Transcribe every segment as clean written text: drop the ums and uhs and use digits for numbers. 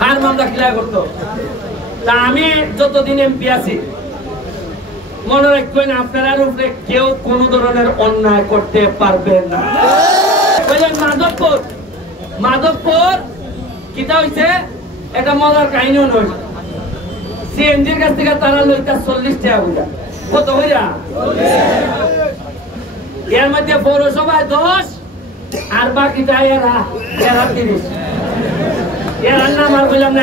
হার মামলা ক্লিয়ার করতো। তা আমি যতদিন এমপি আছি মনে রাখবেন আপনারা উপরে কেউ কোন ধরনের অন্যায় করতে পারবেন না। মাধবপুর কিটা হইছে এটা মজার কাহিনীও নয়। সিএনজির কাছ থেকে তারা লইতা 40 টাকা বুঝা কত হইয়া এর মধ্যে পৌরসভায় 10 আর বাকিটা এরা 30। এরার নাম আর বললাম না,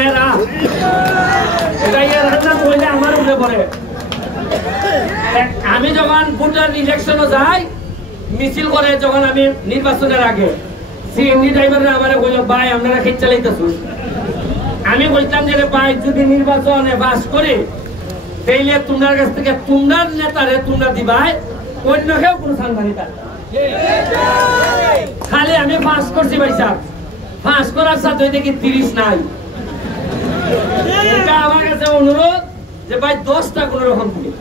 এরার নাম বললে আমার উপরে পড়ে। আমি যখন ভোটার ইলেকশনও যাই মিছিল করে, যখন আমি নির্বাচনের আগে সিএনজি ড্রাইভাররা আমার বলল ভাই আপনারা খেত চালাইতেছুন। আমি বলতাম যে ভাই যদি নির্বাচনে বাস করে তাইলে তোমার কাছ থেকে তোমার নেতারে তোমরা দিবাই, অন্য কেউ কোনো সাংবাদিক খালি আমি পাস করছি ভাই সাহেব। পাস করার সাথে দেখি 30 নাই। আমার কাছে অনুরোধ যে ভাই 10টা কোন রকম দিবে।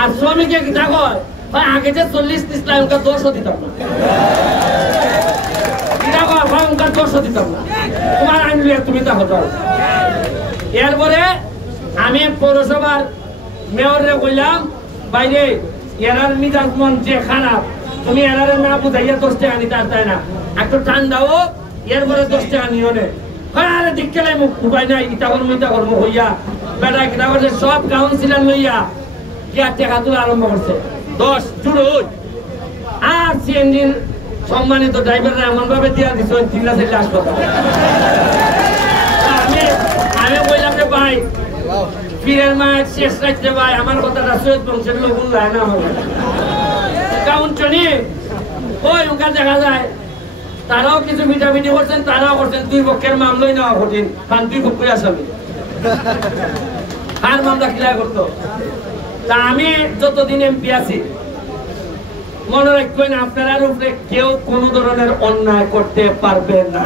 আর শ্রমিকে কিটা কয় ভাই আগে যে 40-30 লাখ ওটা 10ও দিতাম না, কিটা কয় ভাই ওটা 10ও দিতাম না, তোমার আইনলি তুমি তা হতো। এরপরে আমি পৌরসভার মেয়রে কইলাম বাইরে এরার মিজাজ মন যে খারাপ, তুমি এরারে না বুঝাইয়া 10 টাকা নিতে আসতে না, একটু ঠান্ডাও এরপরে 10 টাকা নিও নে। আরে দেখলে মুখ উপায় নাই, ইটা কর্ম হইয়া বেটা কিটা করছে সব কাউন্সিলর লইয়া টাকা তোলা আরম্ভ করছে 10 জুড়ে। আর সিএনজির সম্মানিত ড্রাইভাররা এমন ভাবে দিয়া দিচ্ছে 3 লাখ হাসপাতাল। আমি বললাম রে ভাই ফিরের মায়ের শেষ রাখতে ভাই আমার কথাটা সৈয়দ বংশের লোক উল্লায় না আমার কাউন্টনি ওই ওখানে দেখা যায় তারাও কিছু মিটামিটি করছেন, তারাও করছেন। 2 পক্ষের মামলাই নেওয়া কঠিন, কারণ 2 পক্ষই আসামি হার মামলা ক্লিয়ার করতো। তা আমি যতদিন এমপি আছি মনে রাখবেন আপনারা উপরে কেউ কোন ধরনের অন্যায় করতে পারবেন না।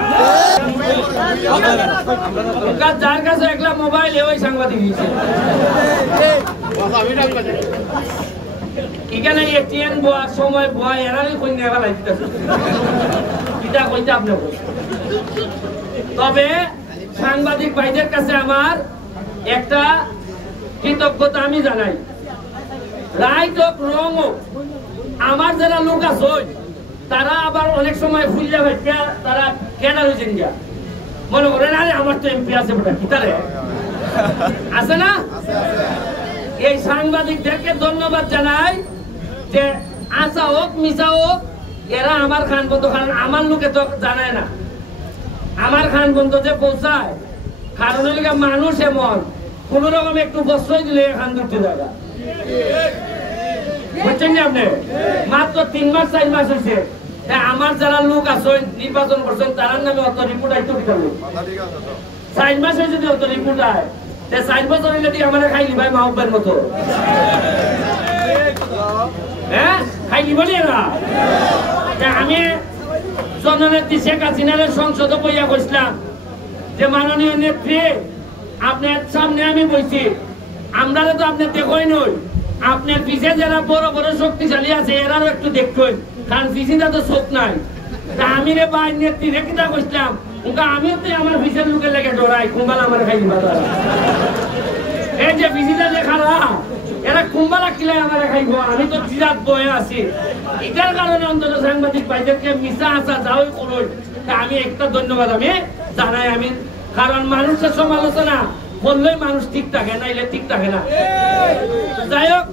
যার কাছে একটা মোবাইল ওই সাংবাদিক দিয়েছে এখানে এটিএম বোয়ার সময় বয় এরাই কই নেওয়া লাগতেছে এটা কইতে আপনি। তবে সাংবাদিক ভাইদের কাছে আমার একটা কৃতজ্ঞতা আমি জানাই। রাইট হোক রং হোক আমার যারা লোক আছে তারা আবার অনেক সময় ফুললে ভাইয়া তারা কেনা হয়েছেন গিয়া মনে করেন আরে আমার তো এমপি আছে বলে কিতারে আছে না। এই সাংবাদিকদেরকে ধন্যবাদ জানাই যে আসা হোক মিশা হোক এরা আমার খান বন্ধু, কারণ আমার লোকে তো জানায় না আমার খান বন্ধু যে পৌঁছায়। কারণ মানুষ এমন কোন রকম একটু বস্ত্রই দিলে খান দুটি জায়গা বুঝছেন না আপনি। মাত্র 3 মাস 4 মাস হয়েছে আমার যারা লোক আছে নির্বাচন করছেন তার নামে অত রিপোর্ট আইতে দিতে 4 মাস হয়েছে যদি অত রিপোর্ট আয় 4 বছর হইলে দিয়ে আমার খাইলি ভাই মাহবের মতো হ্যাঁ খাইলি বলি না। আমি জননেত্রী শেখ হাসিনার সংসদে বইয়া বসলাম যে মাননীয় নেত্রী আপনার সামনে আমি বলছি আমরা তো আপনি দেখই নই, আপনার পিছে যারা বড় বড় শক্তিশালী আছে এরাও একটু দেখবেন, কারণ পিছিটা তো চোখ নাই। তা আমি রে ভাই নেত্রী রেখিটা বসলাম ওকে আমিও তো আমার পিছের লোকের লেগে ডরাই কুম্বাল আমার খাইলি বাজার এই যে পিছিটা যে খারা এরা কুম্বালা কিলাই আমার খাইব, আমি তো জিরাত বয়ে আছি। এটার কারণে অন্তত সাংবাদিক ভাইদেরকে মিশা আসা যাওই করুন আমি একটা ধন্যবাদ আমি জানাই আমি, কারণ মানুষের সমালোচনা বললেই মানুষ ঠিক থাকে নাইলে ঠিক থাকে না। যাই হোক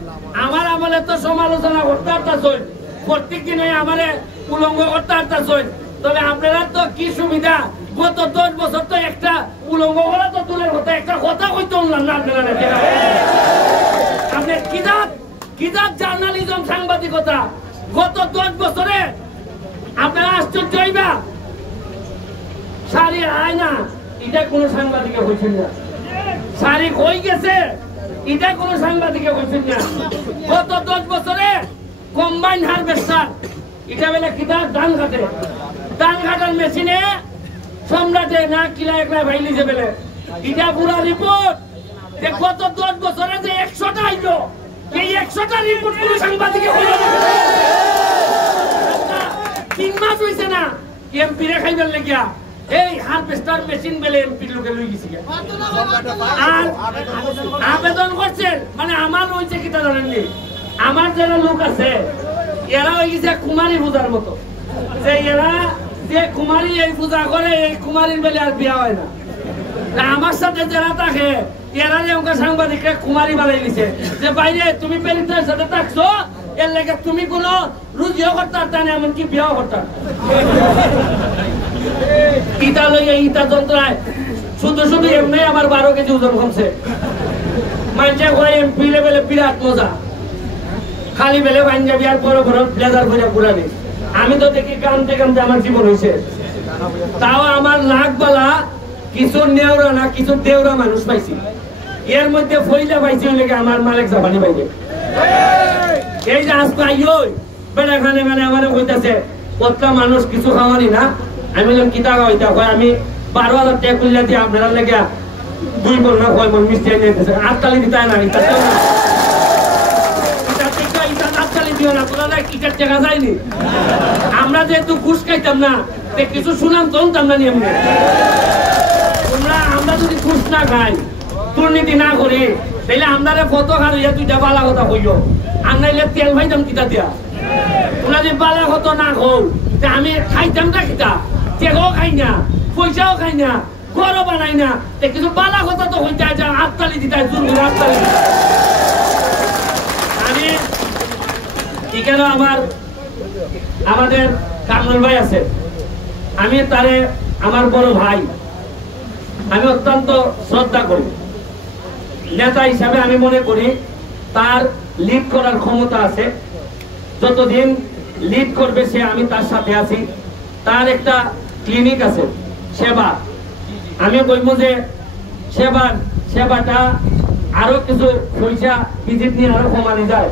আমার আমলে তো সমালোচনা করতে পারতেছেন, প্রত্যেক দিনে আমারে উলঙ্গ করতে পারতেছেন, তবে আপনারা তো কি সুবিধা গত 10 বছর তো একটা উলঙ্গ করা তো দূরের কথা একটা কথা কইতে উনলাম না আপনারা। আপনার কিজাত জার্নালিজম সাংবাদিকতা গত 10 বছরে আপনারা আশ্চর্য হইবা সারি আয় না এটা কোন সাংবাদিকে হয়েছিল না, সারি হই গেছে এটা কোন সাংবাদিকে হয়েছিল না। গত 10 বছরে কম্বাইন হারভেস্টার এটা বেলা কিতা ধান কাটার মেশিনে সম্রাটে না কিলা একলা ভাইলি যে বেলে এটা পুরা রিপোর্ট গত 10 বছরে যে 100টা আইলো এই 100টা রিপোর্ট কোন সাংবাদিকে হইল না। 3 মাস হইছে না এমপি রে খাইবার লাগিয়া এই হারভেস্টার মেশিন বেলে এমপির লোকে লই গেছি আর আবেদন করছেন মানে আমার রয়েছে কিটা জানেননি আমার যারা লোক আছে এরা হয়ে গেছে কুমারী পূজার মতো যে এরা যে কুমারী এই পূজা করে এই কুমারীর বেলে আর বিয়া হয় না আমার সাথে যারা থাকে এরা যে সাংবাদিকরা কুমারী বানাই দিছে যে বাইরে তুমি প্রেরিতের সাথে থাকছো এর লেগে তুমি কোনো রুজিও করতে পারতা না এমনকি বিয়াও করতে ইটা লইয়া ইটা যন্ত্রায় শুধু শুধু এমনি আমার 12 কেজি ওজন কমছে মানুষে কয় এমপি লেভেলে বিরাট মজা খালি বেলে পাঞ্জাবি আর বড় বড় ব্লেজার পরে ঘুরানি আমি তো দেখি কামতে কামতে আমার জীবন হয়েছে তাও আমার লাখবালা কিছু নেওরা না কিছু দেওরা মানুষ পাইছি এর মধ্যে ফইলা পাইছি লেগে আমার মালিক জাপানি পাইবে এই যে আজ পাই বেড়া খানে মানে আমার হইতেছে কতটা মানুষ কিছু খাওয়ানি না আমি বললাম কিতা হইতা হয় আমি 12,000 টাকা করলে দিয়ে আপনারা লেগে 2 মন না 6 মন মিষ্টি এনে দিতেছে 8 তালি দিতে না এটা আমরা যেহেতু ঘুষ খাইতাম না কিছু শুনাম চলতাম না নিয়ম আমরা যদি ঘুষ না খাই দুর্নীতি না করি তাহলে আমরা কত খার হইয়া তুইটা বালা কথা কইও আর নাইলে তেল ভাইতাম কিতা দিয়া তোমরা যে বালা কত না কও আমি খাইতাম না কিতা তেলও খাই না পয়সাও খাই না ঘরও বানাই না কিছু বালা কথা তো হইতে যা 8 তালি দিতে 8 তালি আমি এখানে আমাদের কামরুল ভাই আছে আমি তারে আমার বড় ভাই আমি অত্যন্ত শ্রদ্ধা করি নেতা হিসাবে আমি মনে করি তার লিড করার ক্ষমতা আছে যতদিন লিড করবে সে আমি তার সাথে আছি তার একটা ক্লিনিক আছে সেবা আমি বলবো যে সেবাটা আরো কিছু পয়সা ভিজিট নিয়ে আরো কমানো যায়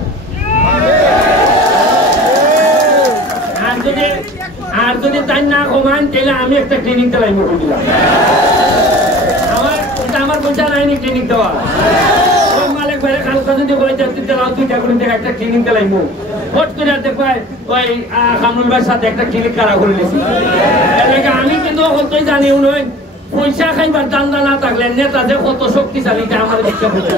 আর যদি তাই না কমান তাহলে আমি একটা ক্লিনিক চালাইবো আমার পয়সা নাইনি ক্লিনিক দেওয়া ওই মালিক ভাইয়ের খালকা যদি বলে তুই চালাও 2টা করে দেখ একটা ক্লিনিক চালাইবো ভোট করে দেখবাই ওই কামরুল ভাইয়ের সাথে একটা ক্লিনিক কারা করে নিয়েছি আমি কিন্তু কতই জানি নয় পয়সা খাইবার দান্দা না থাকলে নেতা যে কত শক্তিশালী আমার শিক্ষা করতে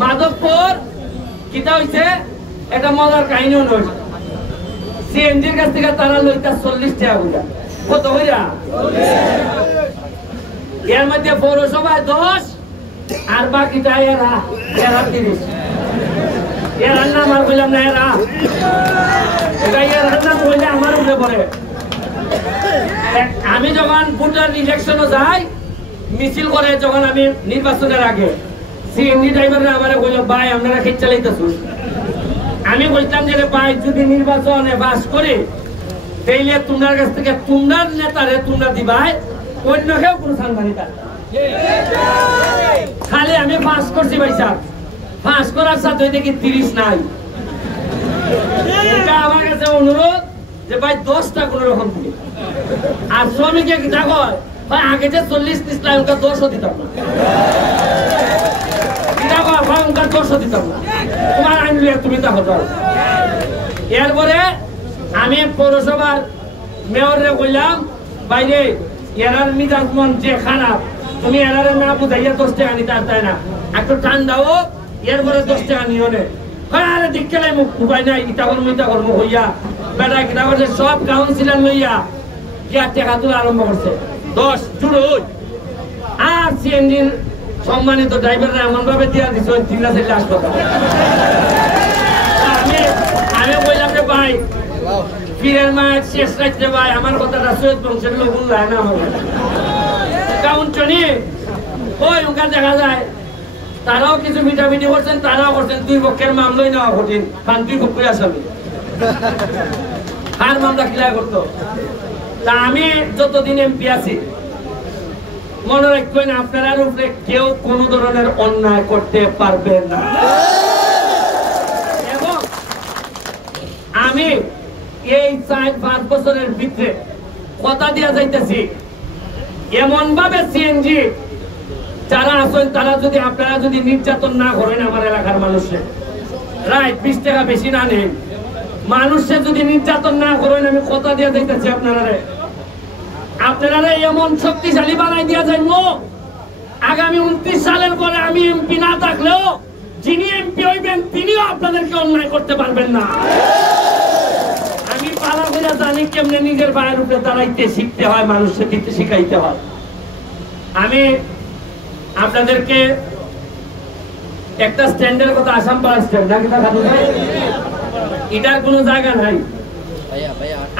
মাধবপুর কিতা হইছে একটা মজার কাহিনীও নয় সিএনজির কাছ থেকে তারা লইতা 40 টাকা বুঝা কত হইয়া এর মধ্যে পৌরসভায় 10 আর বাকিটা এরা 30 এরার নাম আর বললাম না এরার নাম বললে আমার উপরে পড়ে আমি যখন ভোটার ইলেকশনও যাই মিছিল করে যখন আমি নির্বাচনের আগে সিএনজি ড্রাইভাররা আমারে কইল ভাই আপনারা খেত চালাইতেছুন আমি বলতাম যে ভাই যদি নির্বাচনে পাস করে তাইলে তোমার কাছ থেকে তোমার নেতারে তোমরা দিবাই অন্য কেউ কোনো সাংবাদিক খালি আমি পাস করছি ভাই সাহেব পাস করার সাথে দেখি 30 নাই এটা আমার কাছে অনুরোধ যে ভাই 10টা কোন রকম দিবে আর শ্রমিকে কিটা কয় ভাই আগে যে 40 30 লাই ওটা 10ও দিতাম না কিটা কয় ভাই ওটা 10ও দিতাম না তোমার আইন লিয়ে তুমি তা হতো এরপরে আমি পৌরসভার মেয়রে কইলাম বাইরে এরার মিজাজ মন যে খারাপ তুমি এরারে না বুঝাইয়া 10 টাকা নিতে তাই না একটু ঠান্ডাও এরপরে 10 টাকা নিও নে আরে দেখলে মুখ উপায় নাই ইটা কর্ম হইয়া বেটা কিনা করছে সব কাউন্সিলর লইয়া কি টাকা তুলে আরম্ভ করছে 10 জুড়ে আর সিএনজির সম্মানিত ড্রাইভাররা এমন ভাবে দিয়া দিচ্ছে 3 লাখ হাসপাতাল আমি বললাম যে ভাই পীরের মায়ের শেষ রাখতে ভাই আমার কথাটা সৈয়দ বংশের লোক বললাম না আমার কাউন্টনি ওই ওখানে দেখা যায় তারাও কিছু মিটামিটি করছেন তারাও করছেন 2 পক্ষের মামলাই নেওয়া কঠিন কারণ 2 পক্ষই আসামি আর মামলা ক্লিয়ার করতো তা আমি যতদিন এমপি আছি মনে রাখবেন আপনারা উপরে কেউ কোন ধরনের অন্যায় করতে পারবে না এবং আমি এই 4-5 বছরের ভিতরে কথা দিয়া যাইতেছি এমন ভাবে সিএনজি যারা আছেন তারা যদি আপনারা যদি নির্যাতন না করেন আমার এলাকার মানুষের রাইট 20 টাকা বেশি না নেন মানুষে যদি নির্যাতন না করেন আমি কথা দিয়ে দেখতেছি আপনারা এমন শক্তিশালী বানাই দিয়া যাইব আগামী 29 সালের পরে আমি এমপি না থাকলেও যিনি এমপি হইবেন তিনিও আপনাদেরকে অন্যায় করতে পারবেন না। আমি পালা করে জানি কেমনে নিজের ভাইয়ের উপরে দাঁড়াইতে শিখতে হয়, মানুষকে দিতে শিখাইতে হয়। আমি আপনাদেরকে একটা স্ট্যান্ডের কথা, আসাম পাড়া স্ট্যান্ড, এটার কোনো জায়গা নাই।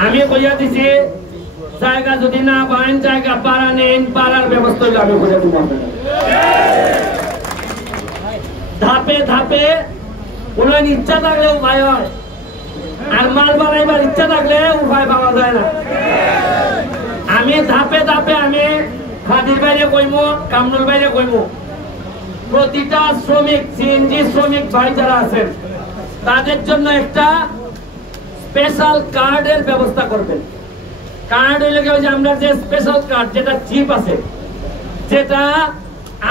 আমি কইয়া দিছি জায়গা যদি না পান, জায়গা পাড়া নেন, পাড়ার ব্যবস্থা হইলে আমি করে দিব। ধাপে ধাপে উন্নয়ন ইচ্ছা থাকলে উপায় হয়, আর মাল বানাইবার ইচ্ছা থাকলে উপায় পাওয়া যায় না। আমি ধাপে ধাপে আমি খাদির বাইরে কইমু, কামরুল বাইরে কইমু, প্রতিটা শ্রমিক, সিএনজি শ্রমিক ভাই যারা আছেন তাদের জন্য একটা স্পেশাল কার্ডের ব্যবস্থা করবেন। কার্ড হইলে যে আমরা যে স্পেশাল কার্ড, যেটা চিপ আছে, যেটা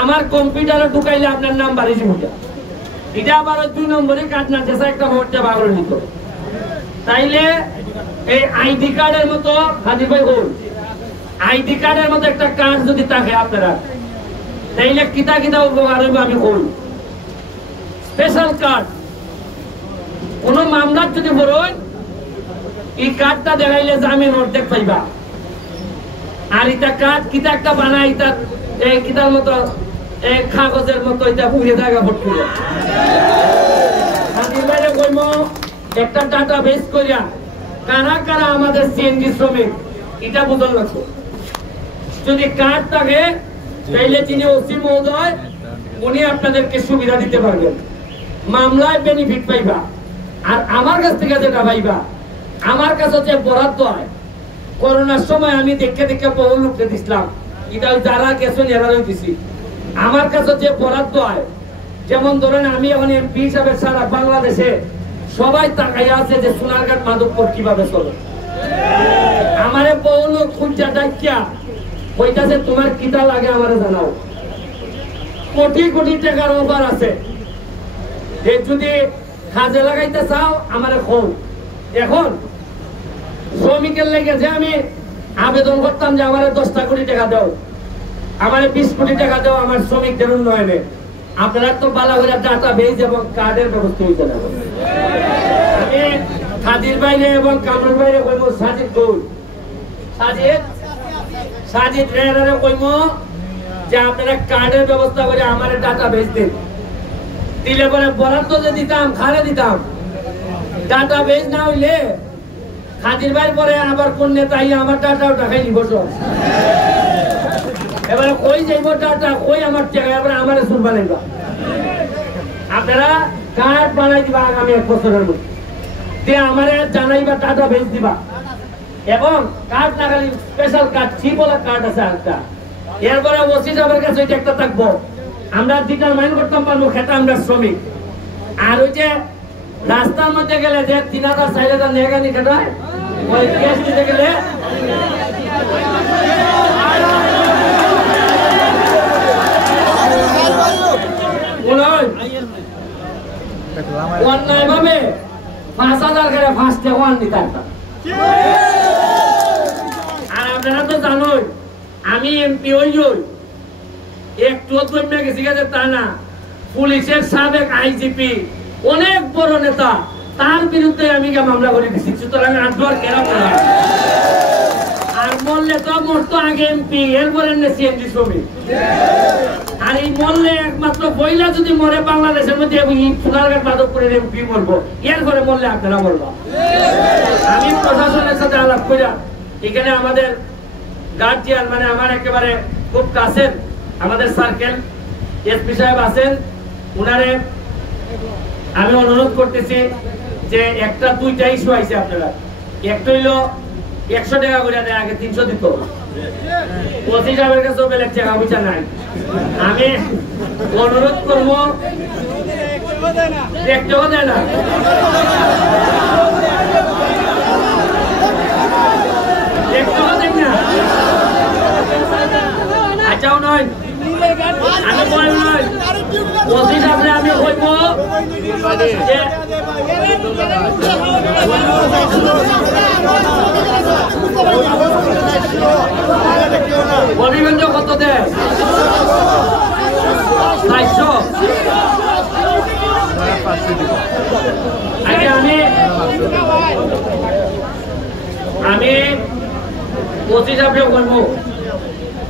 আমার কম্পিউটারে ঢুকাইলে আপনার নাম বাড়ি যাবে, এটা আবার 2 নম্বরের কার্ড না, যেটা একটা ভোটটা বাগড়ে নিত। তাইলে এই আইডি কার্ডের মতো খাদির ভাই হল, আইডি কার্ডের মতো একটা কার্ড যদি থাকে আপনারা, তাইলে কিতা কিতা উপকার হইব আমি কই। স্পেশাল কার্ড, কোন মামলার যদি বলেন এই কার্ডটা দেখাইলে জামিন অর্ধেক পাইবা। আর এটা কার্ড কিতা একটা বানাই, এটা এই কিতার মতো কাগজের মতো, এটা পুড়ে জায়গা ভর্তি কইম একটা ডাটা বেস করিয়া কারা কারা আমাদের সিএনজি শ্রমিক এটা বোঝান লাগবে। যদি কার্ড থাকে তাইলে যিনি ওসি মহোদয় উনি আপনাদেরকে সুবিধা দিতে পারবেন, মামলায় বেনিফিট পাইবা। আর আমার কাছ থেকে যেটা পাইবা, আমার কাছে যে বরাদ্দ হয়, করোনার সময় আমি দেখে দেখে বহু লোককে দিছিলাম, এটা যারা গেছেন এরাই দিছি। আমার কাছে যে বরাদ্দ হয়, যেমন ধরেন আমি এখন এমপি হিসাবে সারা বাংলাদেশে সবাই তাকাইয়া আছে যে সোনারঘাট মাধবপুর কিভাবে চলে। আমারে বহু লোক খুঁজা ডাকিয়া কইতাছে তোমার কিতা লাগে আমারে জানাও। কোটি কোটি টাকার অফার আছে, যদি কাজে লাগাইতে চাও আমারে খোঁজ। এখন শ্রমিকের লেগে যে আমি আবেদন করতাম যে আমার 10টা কোটি টাকা দাও, আমার 20 কোটি টাকা দাও আমার শ্রমিকদের উন্নয়নে, আপনারা তো বালা করে ডাটা বেস এবং কার্ডের ব্যবস্থা হইতে না। আমি খাদির বাইরে এবং কামরুল বাইরে কইব, সাজিদ কই, সাজিদ রেয়ারে কইব যে আপনারা কার্ডের ব্যবস্থা করে আমার ডাটা বেস দিন। দিলে পরে বরাদ্দ যে দিতাম, খালে দিতাম। ডাটা বেস না হইলে খাদির বাইর পরে আবার কোন নেতা আমার ডাটাও টাকাই নিব সব। এবারে কই যাইব ডাটা, কই আমার টাকা, এবারে আমার শুনবা লাগবা। আপনারা কার্ড বানাই দিবা আগামী 1 বছরের মধ্যে, দিয়ে আমার জানাইবা, ডাটা বেস দিবা। এবং কার্ড না খালি স্পেশাল কার্ড, চিপলা কার্ড আছে একটা, এরপরে ওসি সাহেবের কাছে ওইটা একটা থাকবো। আমরা ডিটারমাইন করতাম পারবো খেটা আমরা শ্রমিক। আর ওই যে রাস্তার মধ্যে গেলে যে 3000 4000 নেগানি খেটায়, ওই কেস দিতে গেলে অন্যায় ভাবে 5000 করে ফার্স্টে ওয়ান দিতে। আর আপনারা তো জানোই আমি এমপি হই একটু কমে গেছি গেছে তা না। পুলিশের সাবেক আইজিপি অনেক বড় নেতা, তার বিরুদ্ধে আমি মামলা করে দিচ্ছি। সুতরাং আটবার কেন করা আর মরলে তো মরতো আগে এমপি, এরপরে সিএনজি শ্রমিক। আর এই মরলে একমাত্র বইলা যদি মরে বাংলাদেশের মধ্যে সোনারঘাট মাধবপুরের এমপি মরবো, এরপরে মরলে আপনারা মরবা। আমি প্রশাসনের সাথে আলাপ করিয়া এখানে আমাদের গার্জিয়ান, মানে আমার একেবারে খুব কাছের আমাদের সার্কেল এসপি সাহেব আছেন, উনারে আমি অনুরোধ করতেছি যে একটা 2টা ইস্যু আইছে আপনারা। একটা হইল 100 টাকা করে দেয়, আগে 300 দিত। ওসি সাহেবের কাছেও বেলেগ টাকা পয়সা নাই। আমি অনুরোধ করবো, দেখতেও দেয় না, দেখতেও দেয় না। আচ্ছাও নয়, আমি বল নয়, ওসি সাহেবরে আমি কইব যে অভিগঞ্জ কত দেয়? 400। আগে আমি 25 আপনিও করব।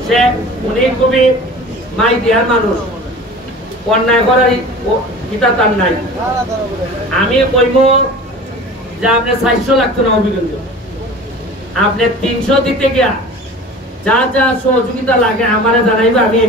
সে উনি খুবই মাই দিয়ার মানুষ, অন্যায় করার কিতা তার নাই। আমি কইব যে আপনি 400 লাগতো না অভিগঞ্জ, আপনি 300 দিতে গিয়া যা যা সহযোগিতা লাগে আমারে জানাইবে, আমি